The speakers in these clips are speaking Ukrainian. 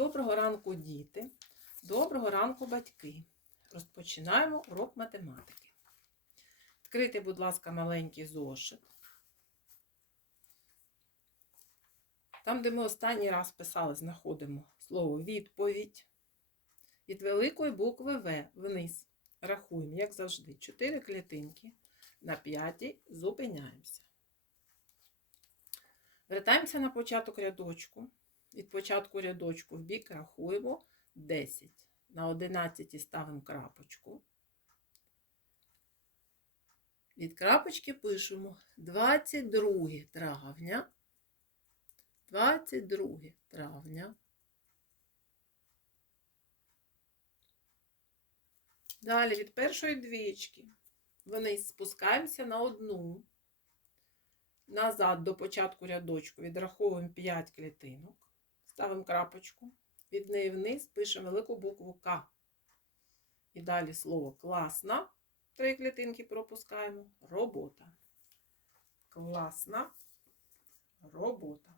Доброго ранку, діти. Доброго ранку, батьки. Розпочинаємо урок математики. Відкрийте, будь ласка, маленький зошит. Там, де ми останній раз писали, знаходимо слово відповідь. Від великої букви В вниз. Рахуємо, як завжди, 4 клітинки. На п'ятій зупиняємося. Вертаємося на початок рядочку. Від початку рядочку в бік рахуємо 10. На 11 ставимо крапочку. Від крапочки пишемо 22 травня. 22 травня. Далі від першої двічки вниз спускаємося на одну. Назад до початку рядочку відраховуємо 5 клітинок. Ставимо крапочку. Від неї вниз пишемо велику букву К. І далі слово класна. Три клітинки пропускаємо. Робота. Класна робота.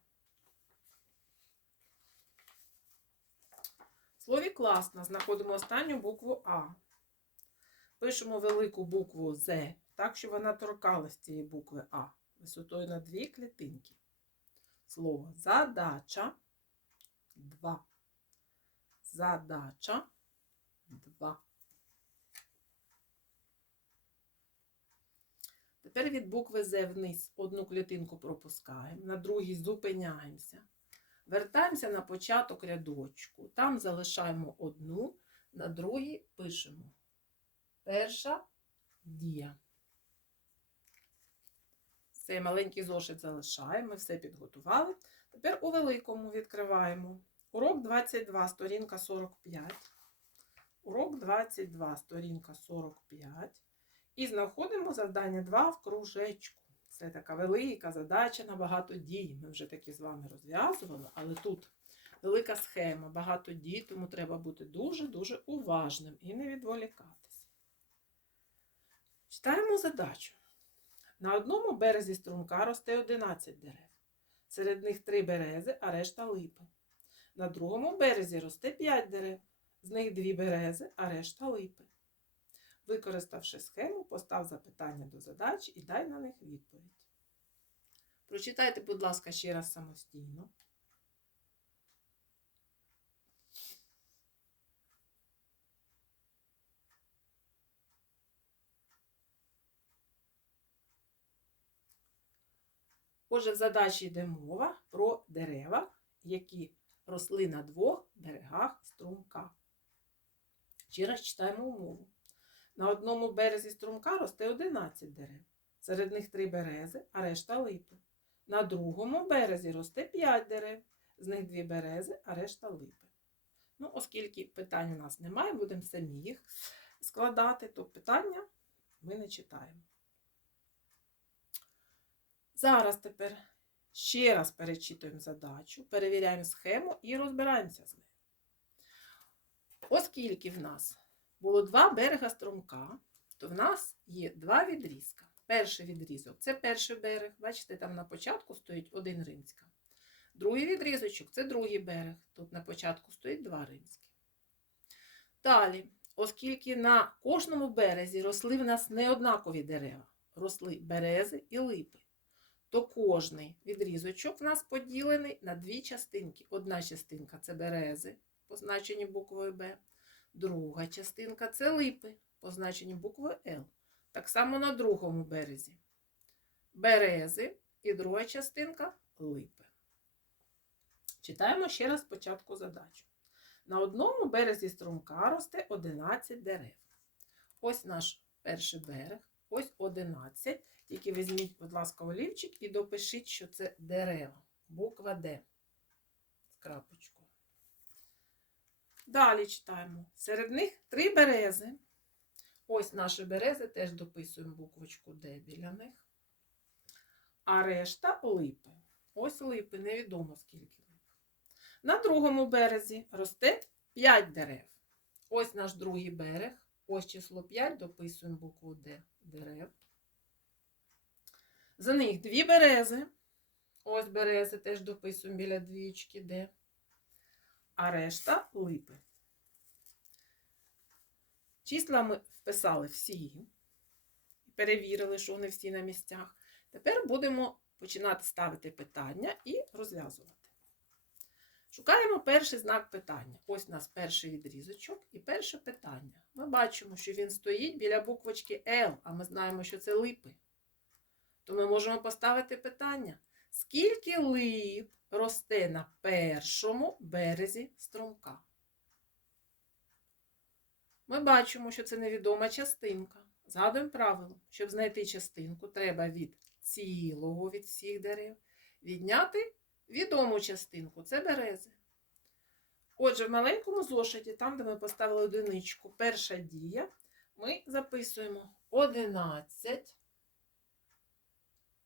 В слові класна знаходимо останню букву А. Пишемо велику букву З, так, щоб вона торкалась цієї букви А. Висотою на дві клітинки. Слово задача. 2. Задача 2. Тепер від букви З вниз одну клітинку пропускаємо, на другій зупиняємося. Вертаємося на початок рядочку. Там залишаємо одну, на другій пишемо. Перша дія. Цей маленький зошит залишаємо, ми все підготували. Тепер у великому відкриваємо. Урок 22, сторінка 45. Урок 22, сторінка 45. І знаходимо завдання 2 в кружечку. Це така велика задача на багато дій. Ми вже такі з вами розв'язували, але тут велика схема, багато дій, тому треба бути дуже-дуже уважним і не відволікатися. Читаємо задачу. На одному березі струмка росте 11 дерев. Серед них 3 берези, а решта липи. На другому березі росте 5 дерев. З них 2 берези, а решта липи. Використавши схему, постав запитання до задачі і дай на них відповідь. Прочитайте, будь ласка, ще раз самостійно. Отже, в задачі йде мова про дерева, які росли на двох берегах струмка. Ще раз читаємо умову. На одному березі струмка росте 11 дерев. Серед них 3 берези, а решта липи. На другому березі росте 5 дерев. З них 2 берези, а решта липи. Ну, оскільки питань у нас немає, будемо самі їх складати, то питання ми не читаємо. Зараз тепер ще раз перечитуємо задачу, перевіряємо схему і розбираємося з нею. Оскільки в нас було два берега струмка, то в нас є два відрізка. Перший відрізок це перший берег. Бачите, там на початку стоїть один римська. Другий відрізочок це другий берег. Тут на початку стоїть два римські. Далі, оскільки на кожному березі росли в нас не однакові дерева, росли берези і липи, то кожний відрізочок в нас поділений на дві частинки. Одна частинка це берези, позначені буквою Б. Друга частинка це липи, позначені буквою Л. Так само на другому березі. Берези і друга частинка липи. Читаємо ще раз спочатку задачу. На одному березі струмка росте 11 дерев. Ось наш перший берег, ось 11. Тільки візьміть, будь ласка, олівчик і допишіть, що це дерева. Буква Д. З. Далі читаємо. Серед них три берези. Ось наші берези теж дописуємо буквочку Д біля них. А решта липи. Ось липи, невідомо скільки лип. На другому березі росте 5 дерев. Ось наш другий берег. Ось число 5, дописуємо букву Д дерев. За них дві берези. Ось берези теж дописуємо біля двічки Д. а решта липи. Числа ми вписали всі, перевірили, що вони всі на місцях. Тепер будемо починати ставити питання і розв'язувати. Шукаємо перший знак питання. Ось у нас перший відрізочок і перше питання. Ми бачимо, що він стоїть біля буквочки L, а ми знаємо, що це липи. То ми можемо поставити питання: скільки лип росте на першому березі струмка? Ми бачимо, що це невідома частинка. Згадуємо правило, щоб знайти частинку, треба від цілого від всіх дерев відняти відому частинку це берези. Отже, в маленькому зошиті, там, де ми поставили одиничку, перша дія, ми записуємо 11.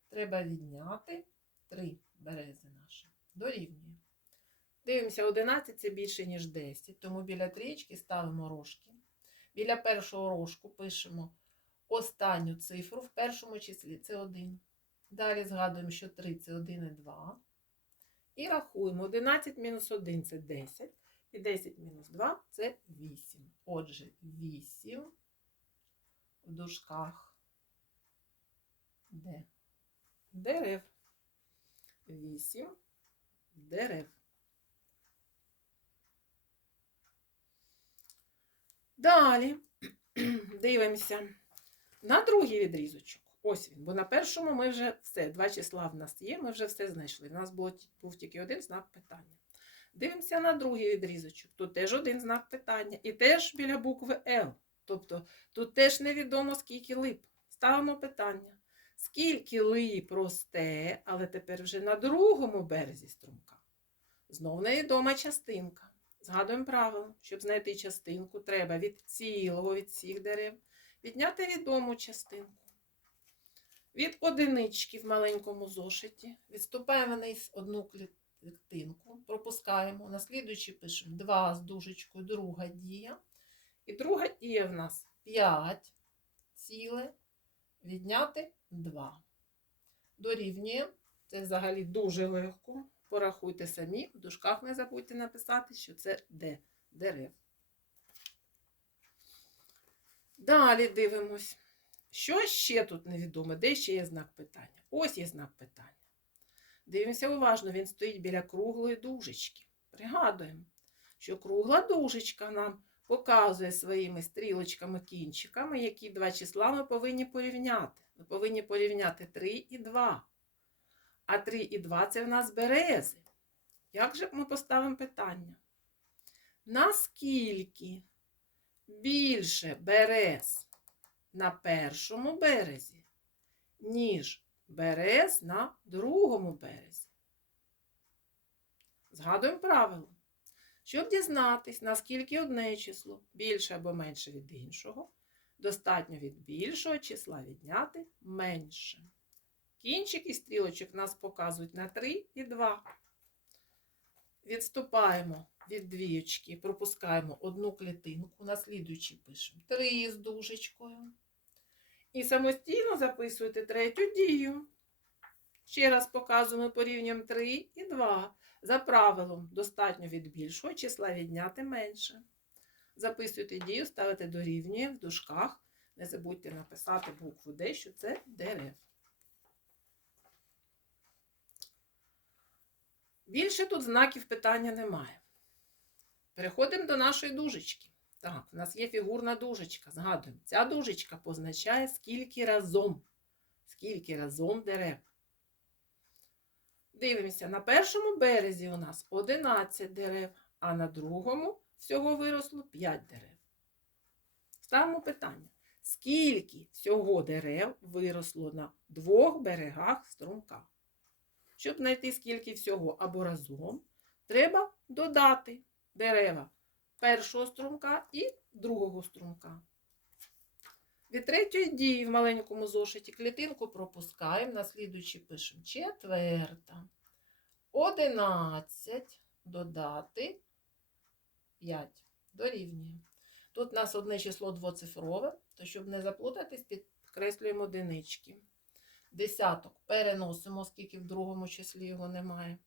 Треба відняти 3 берези наші. Дорівнює. Дивимося, 11 це більше, ніж 10, тому біля трієчки ставимо рожки. Біля першого рожку пишемо останню цифру в першому числі це 1. Далі згадуємо, що 3 це 1 і 2. І рахуємо. 11 мінус 1 це 10. І 10 мінус 2 це 8. Отже, 8 в дужках Д. Дерев. 8 дерев. Далі дивимося на другий відрізочок. Ось він, бо на першому ми вже все, два числа в нас є, ми вже все знайшли. В нас було, був тільки один знак питання. Дивимося на другий відрізочок. Тут теж один знак питання. І теж біля букви Л. Тобто тут теж невідомо, скільки лип. Ставимо питання. Скільки лип росте, але тепер вже на другому березі струмка. Знов невідома частинка. Згадуємо правило, щоб знайти частинку, треба від цілого, від всіх дерев, відняти відому частинку. Від одинички в маленькому зошиті відступаємо вниз одну клітинку, пропускаємо. На слідуючий пишемо 2 з дужечкою, друга дія. І друга дія в нас 5 ціле, відняти 2. Дорівнює. Це взагалі дуже легко. Порахуйте самі, в дужках не забудьте написати, що це Д. Дерев. Далі дивимось. Що ще тут невідоме? Де ще є знак питання? Ось є знак питання. Дивимося уважно, він стоїть біля круглої дужечки. Пригадуємо, що кругла дужечка нам показує своїми стрілочками, кінчиками, які два числа ми повинні порівняти. Ми повинні порівняти 3 і 2. А 3 і 2 це в нас берези. Як же ми поставимо питання? Наскільки більше берез на першому березі, ніж берез на другому березі? Згадуємо правило. Щоб дізнатись, наскільки одне число більше або менше від іншого, достатньо від більшого числа відняти менше. Кінчики стрілочок нас показують на 3 і 2. Відступаємо від двієчки, пропускаємо одну клітинку, на слідуючий пишемо 3 з дужечкою. І самостійно записуєте третю дію. Ще раз показуємо порівнюємо 3 і 2. За правилом, достатньо від більшого числа відняти менше. Записуйте дію, ставите дорівнює в дужках. Не забудьте написати букву Д, що це дерев. Більше тут знаків питання немає. Переходимо до нашої дужечки. Так, у нас є фігурна дужечка. Згадуємо, ця дужечка позначає, скільки разом. Скільки разом дерев. Дивимося, на першому березі у нас 11 дерев, а на другому всього виросло 5 дерев. Ставимо питання. Скільки всього дерев виросло на двох берегах струмка? Щоб знайти скільки всього або разом, треба додати дерева першого струмка і другого струмка. Від третьої дії в маленькому зошиті клітинку пропускаємо, на слідуючий пишемо четверта. 11 додати 5 дорівнює. Тут у нас одне число двоцифрове, то щоб не заплутатись, підкреслюємо одинички. Десяток переносимо, оскільки в другому числі його немає.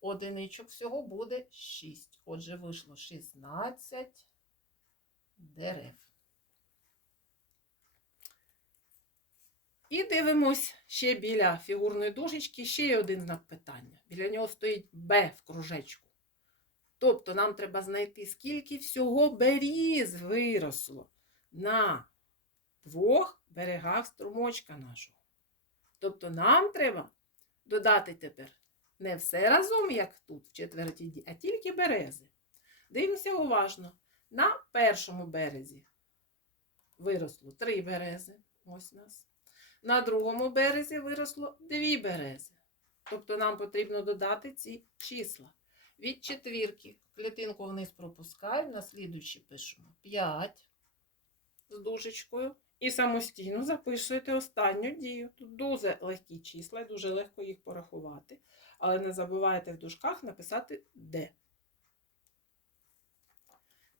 Одиничок всього буде 6. Отже, вийшло 16 дерев. І дивимось ще біля фігурної дужечки ще є один знак питання. Біля нього стоїть Б в кружечку. Тобто нам треба знайти, скільки всього беріз виросло на двох берегах струмочка нашого. Тобто нам треба додати тепер не все разом, як тут, в четвертій ді, а тільки берези. Дивимося уважно. На першому березі виросло три берези. Ось нас. На другому березі виросло дві берези. Тобто нам потрібно додати ці числа. Від четвірки клітинку вниз пропускаємо, на слідуючі пишемо 5 з дужечкою. І самостійно записуєте останню дію. Тут дуже легкі числа, дуже легко їх порахувати. Але не забувайте в дужках написати де.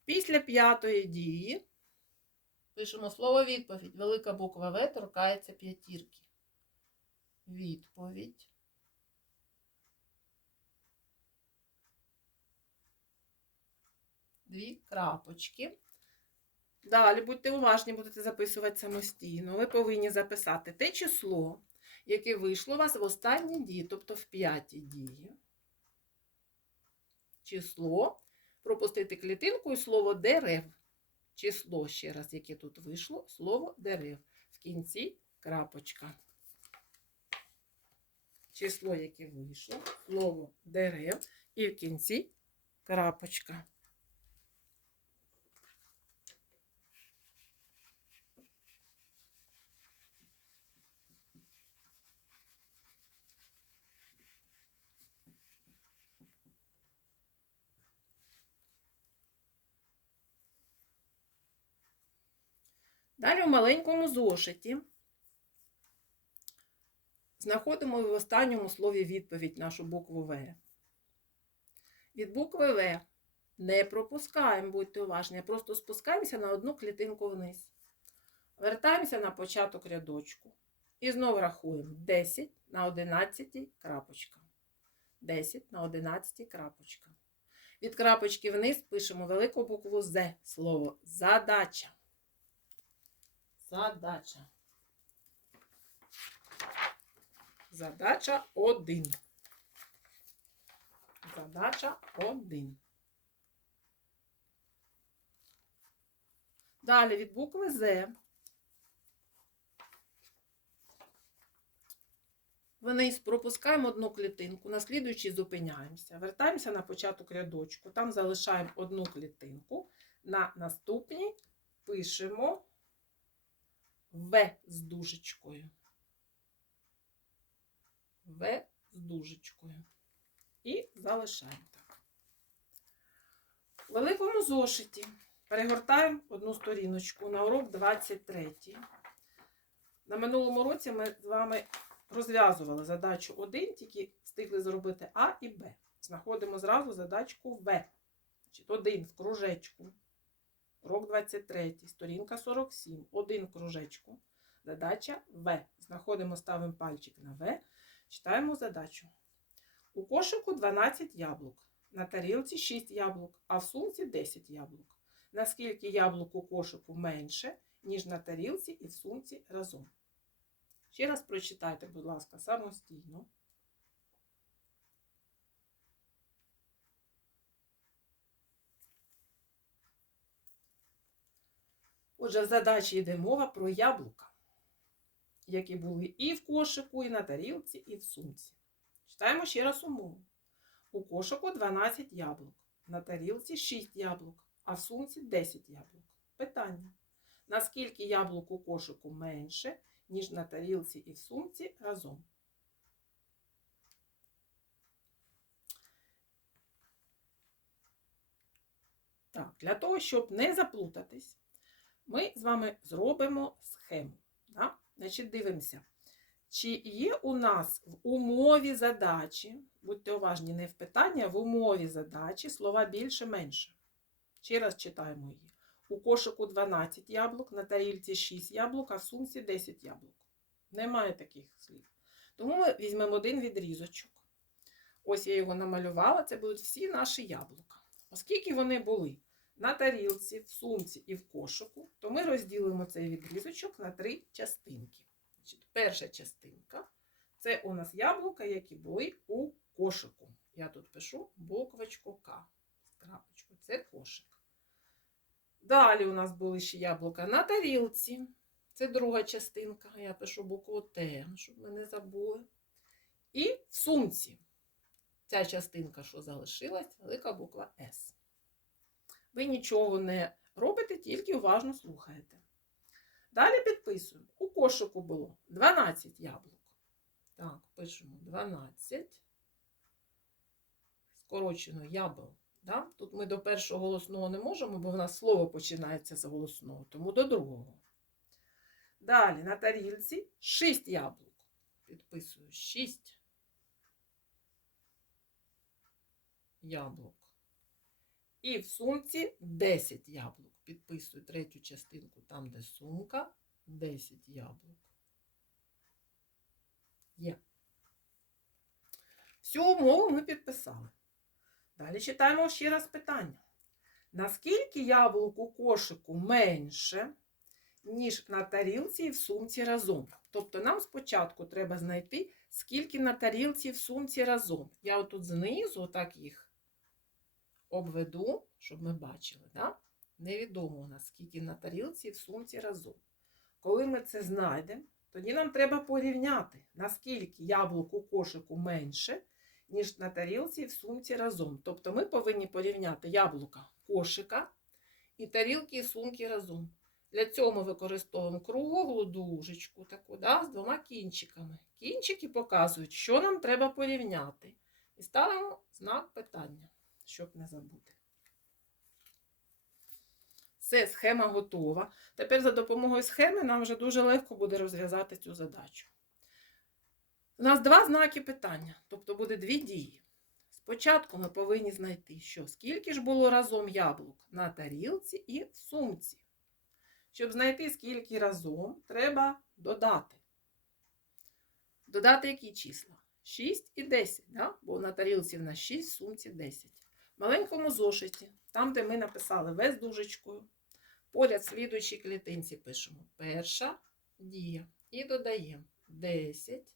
Після п'ятої дії пишемо слово відповідь. Велика буква В торкається п'ятірки. Відповідь. Дві крапочки. Далі будьте уважні, будете записувати самостійно. Ви повинні записати те число, яке вийшло у вас в останній дії, тобто в п'ятій дії. Число. Пропустити клітинку і слово дерев. Число, ще раз, яке тут вийшло, слово дерев. В кінці крапочка. Число, яке вийшло, слово дерев. І в кінці крапочка. Далі в маленькому зошиті знаходимо в останньому слові відповідь нашу букву В. Від букви В не пропускаємо, будьте уважні, просто спускаємося на одну клітинку вниз. Вертаємося на початок рядочку. І знову рахуємо 10 на 11 крапочка. 10 на 11 крапочка. Від крапочки вниз пишемо велику букву З. Слово задача. Задача. Задача 1. Задача 1. Далі від букви З. Вниз пропускаємо одну клітинку, на слідуючій зупиняємося. Вертаємося на початок рядочку. Там залишаємо одну клітинку. На наступній пишемо В з дужечкою. В з дужечкою. І залишаємо так. У великому зошиті перегортаємо одну сторіночку на урок 23. На минулому році ми з вами розв'язували задачу 1, тільки встигли зробити А і Б. Знаходимо зразу задачку В. Значить, 1 в кружечку. Урок 23, сторінка 47, 1 в кружечку. Задача В. Знаходимо, ставимо пальчик на В. Читаємо задачу. У кошику 12 яблук. На тарілці 6 яблук, а в сумці 10 яблук. Наскільки яблук у кошику менше, ніж на тарілці і в сумці разом. Ще раз прочитайте, будь ласка, самостійно. Отже, в задачі йде мова про яблука, які були і в кошику, і на тарілці, і в сумці. Читаємо ще раз умову. У кошику 12 яблук, на тарілці 6 яблук, а в сумці 10 яблук. Питання. Наскільки яблук у кошику менше, ніж на тарілці і в сумці разом? Так, для того, щоб не заплутатись, ми з вами зробимо схему. Да? Значить, дивимося. Чи є у нас в умові задачі, будьте уважні, не в питанні, а в умові задачі слова більше-менше. Ще раз читаємо її. У кошику 12 яблук, на тарілці 6 яблук, а в сумці 10 яблук. Немає таких слів. Тому ми візьмемо один відрізочок. Ось я його намалювала, це будуть всі наші яблука. Оскільки вони були на тарілці, в сумці і в кошику, то ми розділимо цей відрізочок на три частинки. Перша частинка це у нас яблука, які були у кошику. Я тут пишу буквочку К з крапочкою. Це кошик. Далі у нас були ще яблука на тарілці. Це друга частинка. Я пишу букву Т, щоб ми не забули. І в сумці. Ця частинка, що залишилась, велика буква С. Ви нічого не робите, тільки уважно слухаєте. Далі підписуємо. У кошику було 12 яблук. Так, пишемо 12. Скорочено ябл. Да? Тут ми до першого голосного не можемо, бо в нас слово починається з голосного, тому до другого. Далі на тарілці 6 яблук. Підписую 6 яблук. І в сумці 10 яблук. Підписую третю частинку там, де сумка, 10 яблук. Є. Всю умову ми підписали. Далі читаємо ще раз питання. Наскільки яблук у кошику менше, ніж на тарілці і в сумці разом? Тобто нам спочатку треба знайти, скільки на тарілці і в сумці разом. Я отут знизу отак їх обведу, щоб ми бачили. Да? Невідомо у нас, скільки на тарілці і в сумці разом. Коли ми це знайдемо, тоді нам треба порівняти, наскільки яблук у кошику менше, ніж на тарілці і в сумці разом. Тобто ми повинні порівняти яблука кошика і тарілки і сумки разом. Для цього ми використовуємо круглу дужечку таку, да, з двома кінчиками. Кінчики показують, що нам треба порівняти. І ставимо знак питання, щоб не забути. Все, схема готова. Тепер за допомогою схеми нам вже дуже легко буде розв'язати цю задачу. У нас два знаки питання, тобто буде дві дії. Спочатку ми повинні знайти, що скільки ж було разом яблук на тарілці і в сумці. Щоб знайти скільки разом, треба додати. Додати які числа? 6 і 10, да? бо на тарілці в нас 6, в сумці 10. Маленькому зошиті, там, де ми написали В з дужечкою, поряд слідуючій клітинці пишемо перша дія. І додаємо 10.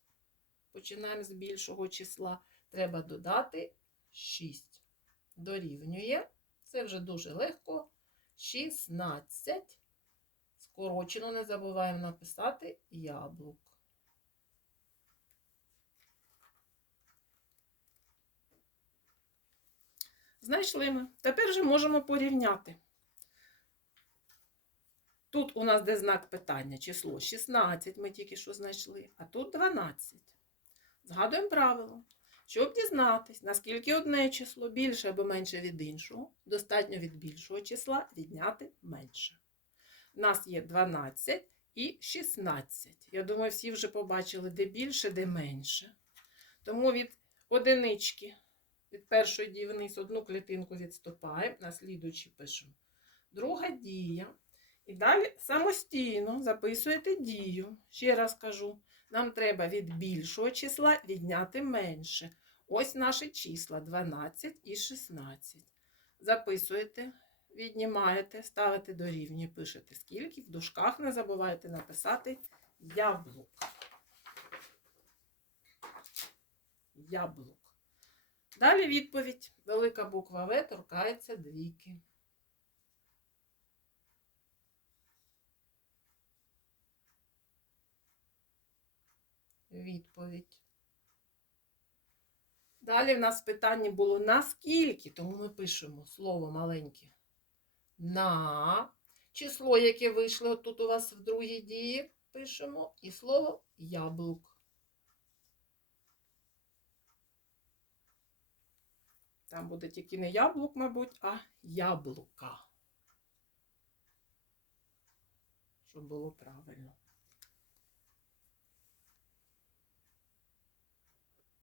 Починаємо з більшого числа. Треба додати 6. Дорівнює. Це вже дуже легко. 16. Скорочено не забуваємо написати яблук. Знайшли ми. Тепер вже можемо порівняти. Тут у нас де знак питання, число 16 ми тільки що знайшли, а тут 12. Згадуємо правило. Щоб дізнатись, наскільки одне число більше або менше від іншого, достатньо від більшого числа відняти менше. У нас є 12 і 16. Я думаю, всі вже побачили, де більше, де менше. Тому від одинички, від першої дії вниз одну клітинку відступаємо, на слідуючі пишемо. Друга дія. І далі самостійно записуєте дію. Ще раз кажу, нам треба від більшого числа відняти менше. Ось наші числа 12 і 16. Записуєте, віднімаєте, ставите до рівня, пишете скільки. В дужках не забувайте написати яблук. Яблук. Далі відповідь. Велика буква В торкається двійки. відповідь. Далі в нас питання було наскільки, тому ми пишемо слово маленьке на число, яке вийшло тут у вас в другій дії, пишемо, і слово яблук. Там буде тільки не яблук, мабуть, а яблука. Щоб було правильно.